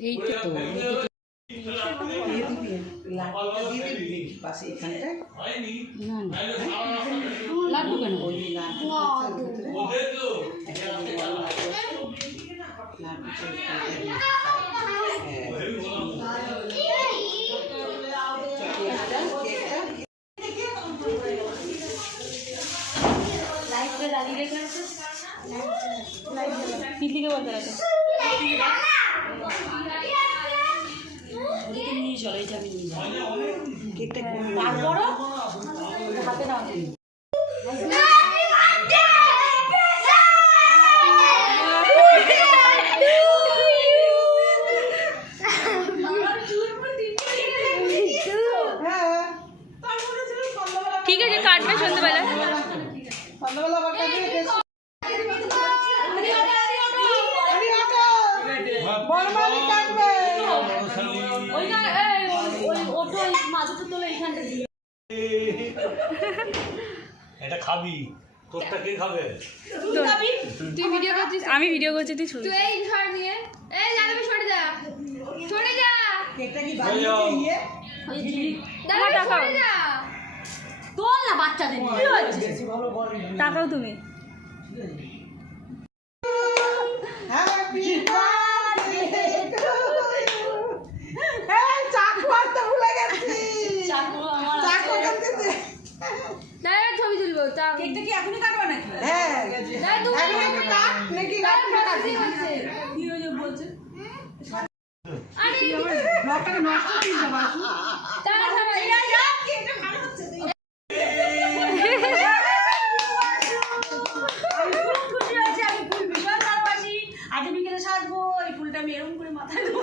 এইটা তো দিয়ে দিবি লাড্ডুটা দিয়ে দিবি। পাশে এখানটায় না না। লাড্ডু কেন? ওই লাড্ডুটার ভিতরে। একটা দিয়ে লাড্ডু লাড্ডুটা এখানটায় হ্যাঁ কেকটা কেকটা তিতলিকে বলতে নিয়ে চলো আমি নিয়ে যাব হাতে নাও সন্ধ্যাবেলা ঠিক আছে কাটবে সন্ধ্যেবেলা। সন্ধ্যাবেলা বাটা দিয়ে বেশ আরে ওটা বড় মালি কাটবে ওই না এই ওই ওটো ওই মাথাটা তোলো এইখানটা দিয়ে এটা খাবি। তোরটা কে খাবে? তুই ভিডিও করছিস আমি ভিডিও করছি তুই শুন তুই এই ধর নিয়ে এই জানাবি সরে যা। সরে যা। কেকটা কি ওই। সরে যা। তোল না বাচ্চাদের। কি তাকাও তুমি। হ্যাপি বার্থডে টু ভুলে গেছি চাকু আমার চাকু আনতে দে দাঁড়া তা কেকটা কি এখনই কাটবে নাকি? হ্যাঁ। তুই এখন একটু কাট। নাকি কাটবে? কাটবি কি হয়ে। বলছে আরে ব্লগটাকে নষ্ট করে দিস না দাঁড়া দাঁড়া আমি খুব খুশি হয়েছি আমি ফুল ভীষণ ভালোবাসি আজ বিকেলে সাজবো এই ফুলটা আমি এরকম করে মাথায় দেবো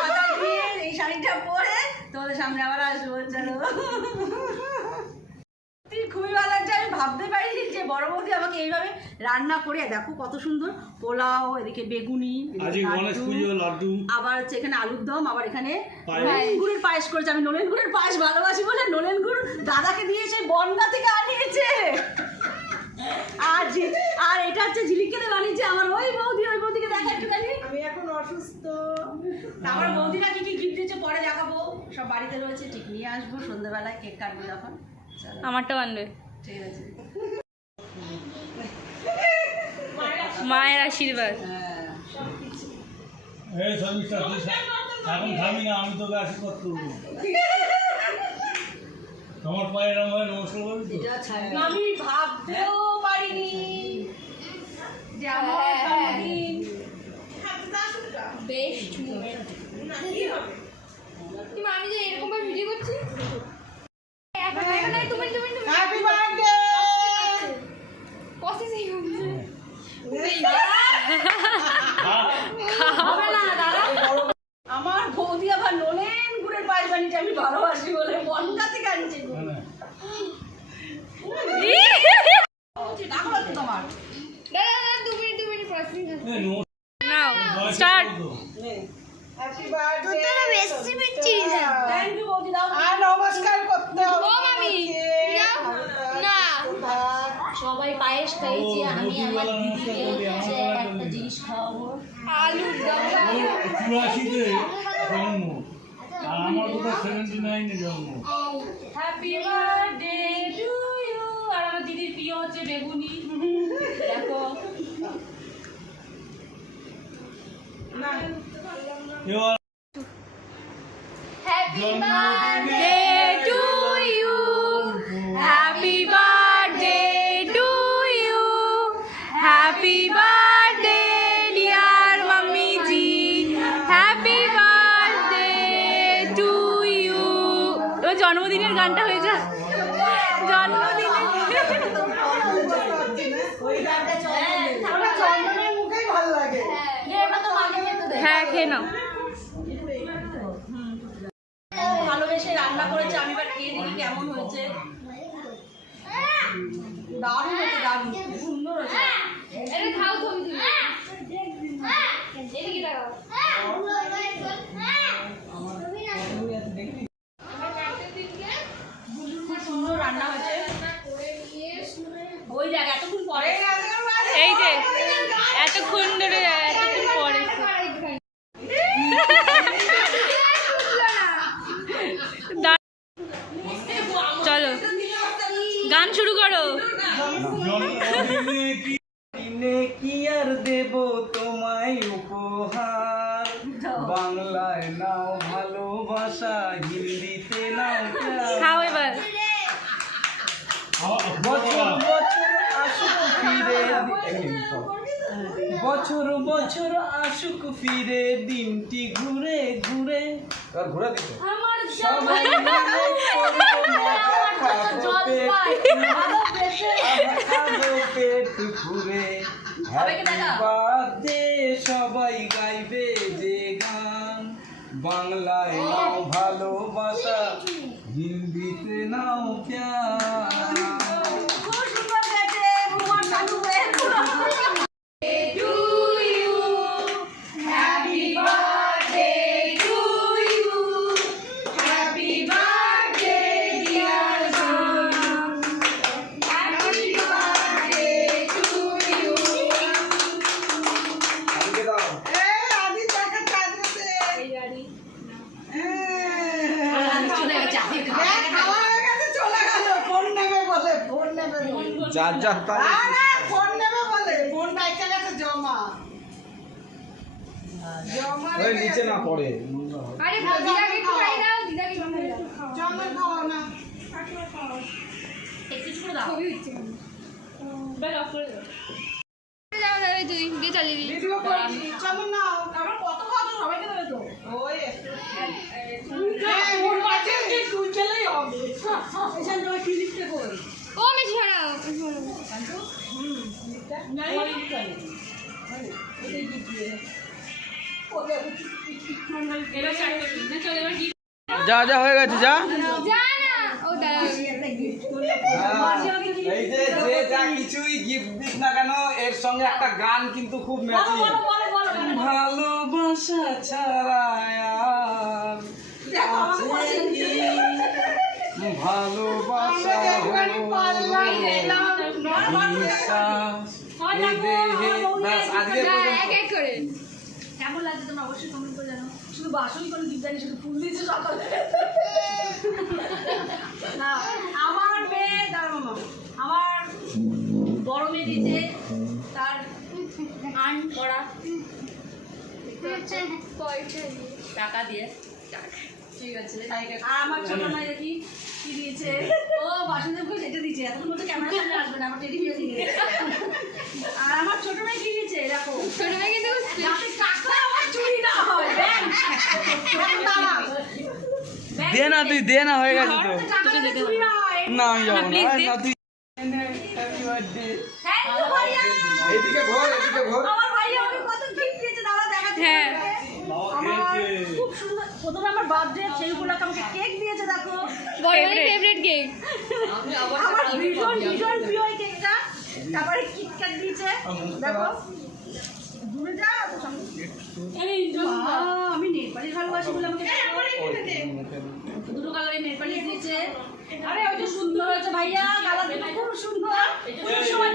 মাথায় দিয়ে এই শাড়িটা পরে তোমাদের সামনে আবার আসব খুবই ভালো লাগছে। আমি ভাবতে পারিনি যে বড় বৌদি আমাকে এইভাবে রান্না করে দেখো কত সুন্দর পোলাও এদিকে বেগুনি আবার হচ্ছে এখানে আলুর দম আবার এখানে। গুড়ের পায়েস করেছে। আমি নলেন গুড়ের পায়েস ভালোবাসি বলে নলেন গুড় দাদাকে দিয়ে সেই বনগা থেকে আনিয়েছে। আর আর এটা হচ্ছে ঝিলিকেতে বানিয়েছে আমার ওই বৌদি ওই বৌদিকে দেখা একটুখানি আমি এখন অসুস্থ আমার বৌদিরা কি কি গিফট দিয়েছে পরে দেখাবো সব বাড়িতে রয়েছে ঠিক নিয়ে আসব সন্ধ্যেবেলায় কেক কাটবো চলো। আমারটা বানবে। ঠিক আছে। মায়ের আশীর্বাদ। হ্যাঁ। এই সবিতা তুই এখন খাবি না আমি তোকে আশীর্বাদ করব। তোমার পায়ে এরম নমস্কার করবি আমি ভাবতেও পারিনি যে আমার জন্মদিন। Best moment. তুমি আমি যে এরকম ভাবে ভিডিও করছি এখন এখন এই তুমি তুমি তুমি হ্যাপি বার্থডে কসে সেই হবে আমার বৌদি আবার নলেন গুড়ের বানিয়েছে আমি ভালোবাসি বলে বনগা থেকে আনছে লাগবে তোমার। দাঁড়া দাঁড়া দু মিনিট দু মিনিট পরে তুমি এই নমস্কার নাও স্টার্ট আর নমস্কার করতে হবে ও মামি, তোমাকে। না। সবাই পায়েস খাইছে আমি আমার দিদিকে একটা জিনিস খাওয়াবো। আলুর চুরাশিতে জন্ম। আমার তো সেভেন্টি নাইনে জন্ম। হ্যাপি বার্থডে টু ইউ আর আমার দিদির প্রিয় হচ্ছে বেগুনি দেখো এবার হ্যাপি জন্মদিনে to you happy birthday to you happy birthday dear mummy ji happy birthday to you ও জন্মদিনের গানটা হয়ে যা জন্মদিনের হ্যাঁ খেয়ে নাও। ভালোবেসে রান্না করেছে আমি এবার খেয়ে দেখি কেমন হয়েছে। দারুণ হয়েছে দারুণ। খুব সুন্দর হয়েছে খাও তুমি তুমি এদিকে তাকাও খুব সুন্দর রান্না হয়েছে দেখ এতক্ষণ পরে এই যে এতক্ষণ ধরে এতক্ষণ পরে দা- চলো গান শুরু করো জন্মদিনে কি দিনে কি আর দেব তোমায় উপহার বাংলায় নাও ভালোবাসা হিন্দিতে নাও খাও এবার। বছর বছর আসুক ফিরে বছর বছর আসুক ফিরে দিনটি ঘুরে ঘুরে। ঘুরে দিতে। সবাই পেট ঘুরে বাদে সবাই গাইবে। বাংলায় নাও ভালোবাসা। হিন্দিতে নাও প্যার খুব সুন্দর গেছে ভগবান সাধু হয়ে আজকে দাও চলে গেছে আপনি তাই ওই নিচে না পড়ে আরে দিদাকে খাই দাও দিদাকে খাই দাও একটু করে দাও খুবই ইচ্ছে যাও তাহলে তুই দিয়ে চালিয়ে দিই কত কত সবাইকে দেবে তো ওই টিভিতে কই ও মেশি হারাও এবার start করবি। না, চল, এবার যা যা হয়ে গেছে যা। যা না। ও দাঁড়াও। এই যে যে যা কিছুই গিফট দিস না কেন এর সঙ্গে একটা গান কিন্তু খুব ম্যাচিং। ভালোবাসা ছাড়া কেমন লাগছে তোমরা অবশ্যই কমেন্ট করে জানো শুধু বাসনই কোনো দেয়নি শুধু ফুল দিয়েছে সকালে। আমার মেয়ে মামা। আমার বড় মেয়ে দিয়েছে তার আর্ন করা। টাকা দিয়ে। ঠিক আছে। আর আমার ছোট মেয়ে দেখি কি দিয়েছে? ও বাসনদেব ঘোষ এটা দিয়েছে। এতক্ষণ মতো ক্যামেরার সামনে আসবে না আমার টেডি বিয়ে দিয়ে আর আমার ছোট মেয়ে কি দিয়েছে? দেখো। ছোট মেয়ে কিন্তু টাকা আমার চুরি না হয় দে না তুই দে না হয়ে গেছে তো। না আমি যাব না। please আরে দে। না তুই হ্যাপি বার্থডে থ্যাংক ইউ ভাইয়া। এইদিকে ঘোর এদিকে ঘোর। আমার ভাইয়া আমাকে কত গিফট দিয়েছে দাদা দেখাচ্ছে হ্যাঁ। আমার খুব সুন্দর প্রথমে আমার বার্থডে সেই উপলক্ষে আমাকে কেক দিয়েছে দেখো। ফেভারিট কেক আমার ভীষণ ভীষণ প্রিয় এই কেকটা তারপরে কিটক্যাট দিয়েছে দেখো। দূরে যা আমি নেল পালিশ ভালোবাসি বলে আমাকে দুটো কালারের নেল দিয়েছে। আরে ওই যে সুন্দর হয়েছে ভাইয়া কালার খুব সুন্দর। সময়